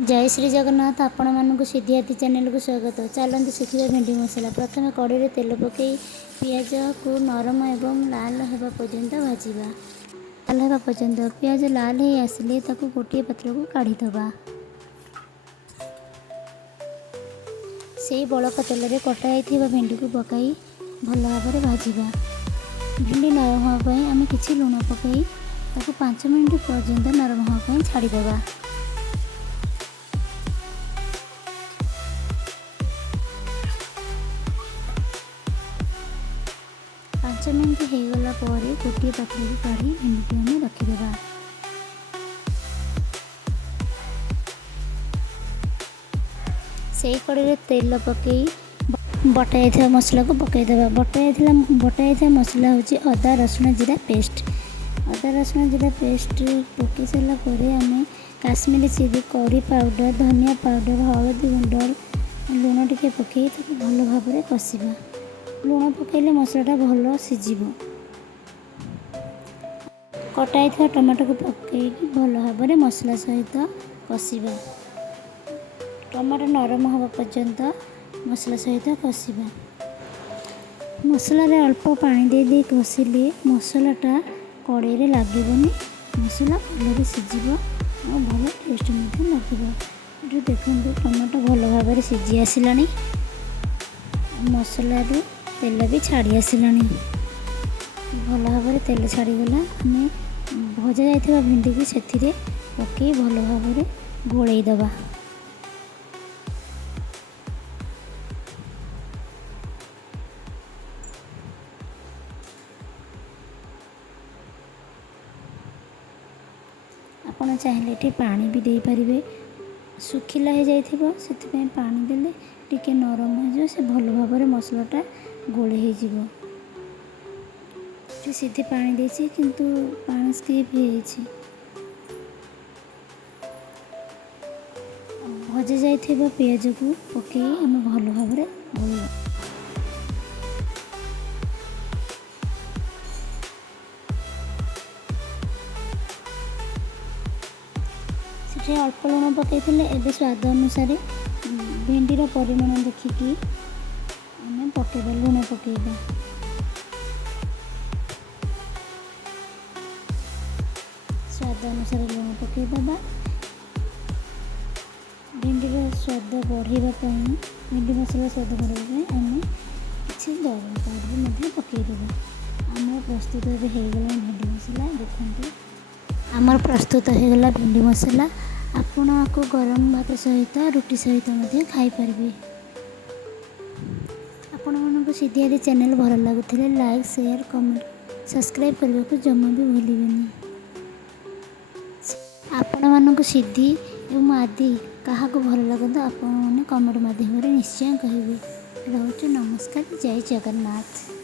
जय श्री जगन्नाथ। आपण मानक सिद्धिहाती चैनल को स्वागत। चलते शिखिया भेंडी मसला। प्रथम कड़े तेल पकई पियाज को नरम एवं लाल होगा पर्यंत भाजवा। लाल होगा पर्यंत पियाज लाल हो आसिले ताकू गोटे पात्र को काढ़ीदबा। से बड़का तेल में कटा भेंडी को पकई भल भाव में भाजवा। भेंडी नरम होगापी आम कि लुण पकई 5 मिनट पर्यंत नरम होगापी छाड़ीदबा। 5 मिनट होगला गोटे पात्र को काढ़ी भेंडी को आम रखिदेबा। से कड़े तेल पकई बटा मसला को पकईदेबा। बटा मसला हूँ अदा रसुण जीरा पेस्ट। अदा रसुण जीरा पेस्ट पकई सारापर आम काश्मीरी चिली करी पाउडर धनिया पाउडर हलदी गुंड लुण टिके पकई भल भाव में कषा। लुण पकईले मसलाटा भल सीझिब। कटाई टमाटो को पकईकी भल भाव में मसला सहित कषा। टमाटो नरम हवा पर्यंत मसला सहित कषा। मसलार अल्प पानी दे कषिले मसलाटा कड़े लगनी। मसला भल सीझिब और भल टेस्ट लगे। देखो टमाटो भल भाव में सीझी आसला। मसलारू तेल भी छाड़ी आसला। भल भाव में तेल छाड़गला। आम भजा जाइए भेंडी की से पकई भल भाव में घोड़ईदबा। आपड़ चाहिए ये पानी भी दे पारे। सुखिला हो जाइए से पानी देले टिके नरम हो से भल भाव में मसलाटा गोले हो। सीधे पानी देसी किंतु पानी स्किप हो। भजा जाइए पियाज को पकई आम भल भाव में गोल। से अल्प लुण पकई एवं स्वाद अनुसार भेंडीर परिमाण देखिकी आम पकईबा। लुण पकईबा। स्वाद अनुसार लुण पकईदबा। भेंडीर स्वाद बढ़ाई भेंडी मसला स्वाद बढ़ाई आम कि गरम पाउडर पकईदेबा। आम प्रस्तुत होगला भेंडी मसला। देखते आमर प्रस्तुत होगला भेंडी मसला। आपण आपको गरम भात सहित रुटी सहित खाईपर। आपण मानक सिद्धिहाती चैनल भल लगुले लाइक शेयर कमेंट सब्सक्राइब करने को जमा भी भूलें। आपण मानक सिद्धि एवं आदि क्या भल लगता आपण मैंने कमेंट माध्यम निश्चय कहे। रोचु नमस्कार। जय जगन्नाथ।